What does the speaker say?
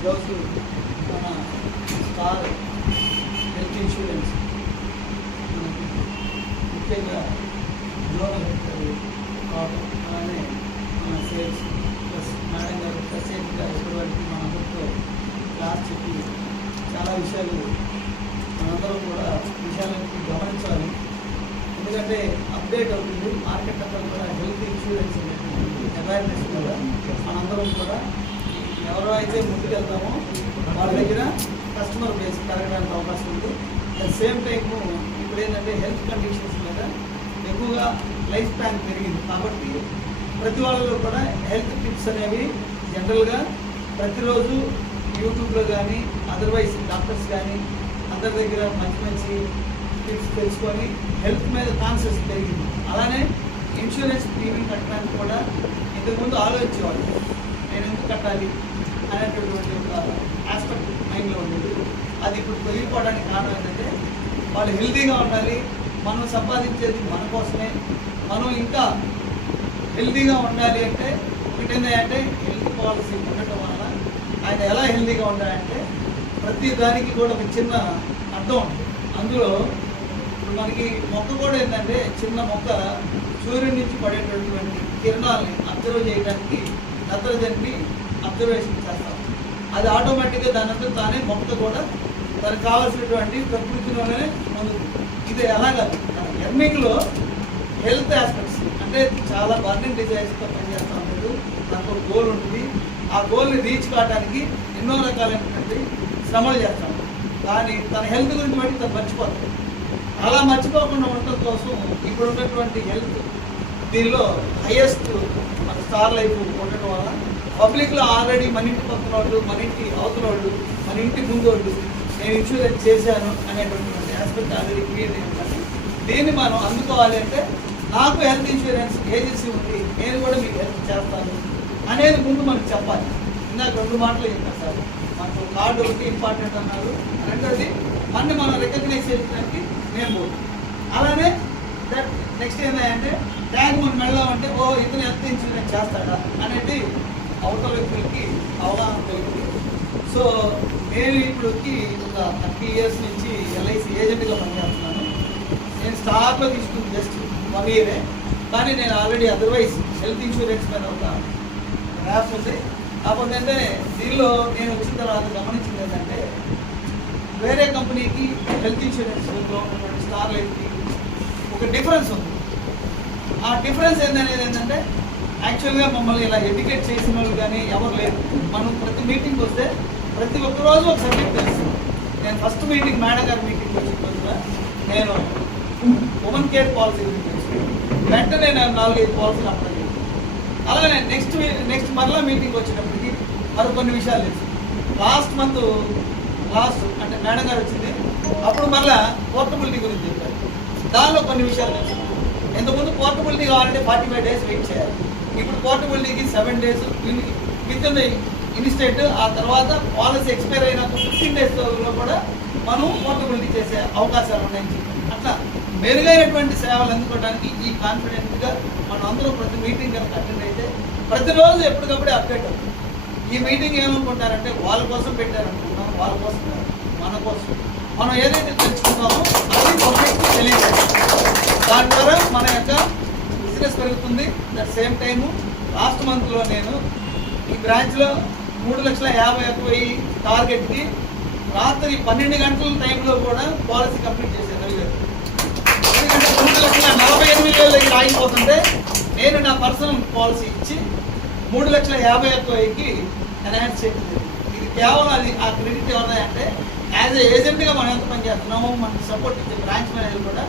ఈరోజు మన star health insurance ముఖ్యంగా జోనల్ కావడం అలానే మన సేల్స్ ప్లస్ మేడం గారు ప్రత్యేకంగా ఇప్పటివరకు మనందరితో క్లాస్ చెప్పి చాలా విషయాలు మనందరం కూడా విషయాలను గమనించాలి. ఎందుకంటే అప్డేట్ అవుతుంది మార్కెట్ అంతా కూడా హెల్త్ ఇన్సూరెన్స్ అవేర్నెస్ కూడా మనందరం కూడా ఎవరో అయితే ముందుకెళ్తామో వాళ్ళ దగ్గర కస్టమర్ బేస్ పెరగడానికి అవకాశం ఉంది. అట్ సేమ్ టైము ఇప్పుడు ఏంటంటే హెల్త్ కండిషన్స్ మీద ఎక్కువగా లైఫ్ స్పాన్ పెరిగింది కాబట్టి ప్రతి వాళ్ళలో కూడా హెల్త్ టిప్స్ అనేవి జనరల్గా ప్రతిరోజు యూట్యూబ్లో కానీ అదర్వైజ్ డాక్టర్స్ కానీ అందరి దగ్గర మంచి మంచి టిప్స్ తెలుసుకొని హెల్త్ మీద కాన్షియస్ పెరిగింది. అలానే ఇన్సూరెన్స్ ప్రీమియం కట్టడానికి కూడా ఇంతకుముందు ఆలోచించేవాళ్ళు, నేను ఎందుకు కట్టాలి అనేటటువంటి ఒక ఆస్పెక్ట్ మైండ్లో ఉండేది. అది ఇప్పుడు తొలగిపోవడానికి కారణం ఏంటంటే వాళ్ళు హెల్తీగా ఉండాలి, మనం సంపాదించేది మన కోసమే, మనం ఇంకా హెల్తీగా ఉండాలి అంటే ఒకటి ఏంటంటే హెల్త్ పాలసీ ఉండటం వల్ల ఆయన ఎలా హెల్తీగా ఉండాలంటే ప్రతి దానికి కూడా ఒక చిన్న అర్థం ఉంటుంది. అందులో ఇప్పుడు మనకి మొక్క కూడా ఏంటంటే చిన్న మొక్క సూర్యుడి నుంచి పడేటటువంటి కిరణాలని అబ్జర్వ్ చేయడానికి నత్రజనిని అబ్జర్వేషన్ చేస్తాం. అది ఆటోమేటిక్గా దానంతా తానే మొక్క కూడా దానికి కావాల్సినటువంటి ప్రకృతిలోనే పొందుతుంది. ఇది ఎలాగా ఎర్నింగ్లో హెల్త్ ఆస్పెక్ట్స్ అంటే చాలా బర్నింగ్ డిజైర్స్తో పనిచేస్తూ ఉంటుంది. దానికి ఒక గోల్ ఉంటుంది. ఆ గోల్ని రీచ్ కావడానికి ఎన్నో రకాలైనటువంటి శ్రమలు చేస్తాం. కానీ తన హెల్త్ గురించి బట్టి తను మర్చిపోతాడు. అలా మర్చిపోకుండా ఉండటం కోసం ఇప్పుడు ఉన్నటువంటి హెల్త్ దీనిలో హైయెస్ట్ మన స్టార్ లైఫ్ ఉండటం వల్ల పబ్లిక్లో ఆల్రెడీ మన ఇంటి పక్కన వాళ్ళు, మన ఇంటి అవతల వాళ్ళు, మన ఇంటి ముందు వాళ్ళు నేను ఇన్సూరెన్స్ చేశాను అనేటువంటి ఆస్పెక్ట్ ఆల్రెడీ క్రియేట్ అయ్యింది. దీన్ని మనం అందుకోవాలి అంటే నాకు హెల్త్ ఇన్సూరెన్స్ ఏజెన్సీ ఉంది, నేను కూడా మీకు హెల్ప్ చేస్తాను అనేది ముందు మనకు చెప్పాలి. ఇందాక 2 మాటలు చెప్పాను సార్, మనకు కార్డు ఒకటి ఇంపార్టెంట్ అన్నారు, రెండోది అన్ని మనం రికగ్నైజ్ చేయడానికి నేను పోదు. అలానే దట్ నెక్స్ట్ ఏంటంటే ట్యాగ్ మనం వెళ్ళామంటే ఓ ఇతను హెల్త్ ఇన్సూరెన్స్ చేస్తాడా అనేది అవతల వ్యక్తులకి అవగాహన కలిగింది. సో నేను ఇప్పుడుకి ఒక 30 years నుంచి ఎల్ఐసి ఏజెంట్గా పనిచేస్తున్నాను. నేను స్టార్ట్లో తీసుకుంది జస్ట్ 1 year, కానీ నేను ఆల్రెడీ అదర్వైజ్ హెల్త్ ఇన్సూరెన్స్ మీద ఒక యాప్ ఉంది. కాకపోతే అంటే దీనిలో నేను వచ్చిన తర్వాత గమనించింది ఏంటంటే వేరే కంపెనీకి హెల్త్ ఇన్సూరెన్స్లో ఉన్నటువంటి స్టార్ లైఫ్కి ఒక డిఫరెన్స్ ఉంది. ఆ డిఫరెన్స్ ఏంటంటే యాక్చువల్గా మమ్మల్ని ఇలా ఎడ్యుకేట్ చేసిన వాళ్ళు కానీ ఎవరు లేరు. మనం ప్రతి మీటింగ్కి వస్తే ప్రతి ఒక్క రోజు ఒక సబ్జెక్ట్ తెలుసు. నేను ఫస్ట్ మీటింగ్ మేడం గారి మీటింగ్ వచ్చిన రోజున నేను ఉమెన్ కేర్ పాలసీ గురించి తెలుసు. వెంటనే నేను 4-5 పాలసీలు అప్లై చేశాను. అలాగే నెక్స్ట్ మరలా మీటింగ్ వచ్చేటప్పటికి మరి కొన్ని విషయాలు తెలుసు. లాస్ట్ అంటే మేడం గారు వచ్చింది, అప్పుడు మళ్ళీ పోర్టబిలిటీ గురించి చెప్పారు. దానిలో కొన్ని విషయాలు తెలుసు. ఇంతకుముందు పోర్టబిలిటీ కావాలంటే 45 days వెయిట్ చేయాలి. ఇప్పుడు పోర్టబిలిటీకి 7 days విత్ ఇన్ ఇన్స్టెంట్. ఆ తర్వాత పాలసీ ఎక్స్పైర్ అయినాక 15 daysలో కూడా మనం పోర్టబిలిటీ చేసే అవకాశాలు ఉన్నాయని చెప్పారు. అట్లా మెరుగైనటువంటి సేవలు అందుకోవడానికి ఈ కాన్ఫిడెంట్గా మనం అందరం ప్రతి మీటింగ్ కనుక అటెండ్ అయితే ప్రతిరోజు ఎప్పటికప్పుడే అప్డేట్ అవుతుంది. ఈ మీటింగ్ ఏమనుకుంటారంటే వాళ్ళ కోసం పెట్టారనుకుంటాం, వాళ్ళ కోసం కాదు, మన కోసం. మనం ఏదైతే తెలుసుకుంటామో అది పబ్లిక్కి తెలియజేస్తాం. దాని ద్వారా మన యొక్క బిజినెస్ పెరుగుతుంది. అట్ సేమ్ టైము లాస్ట్ మంత్లో నేను ఈ బ్రాంచ్లో 3,50,000 టార్గెట్కి రాత్రి 12 గంటల టైంలో కూడా పాలసీ కంప్లీట్ చేశాను. ఎందుకంటే 3,48,000 దగ్గర ఆగిపోతుంటే నేను నా పర్సనల్ పాలసీ ఇచ్చి 3,50,000కి ఎన్హాన్స్ చేసింది. ఇది కేవలం అది ఆ క్రెడిట్ ఎవరిదా అంటే యాజ్ ఏ ఏజెంట్గా మనం ఎంత పని చేస్తున్నామో మనకి సపోర్ట్ ఇచ్చే బ్రాంచ్ మేనేజర్ కూడా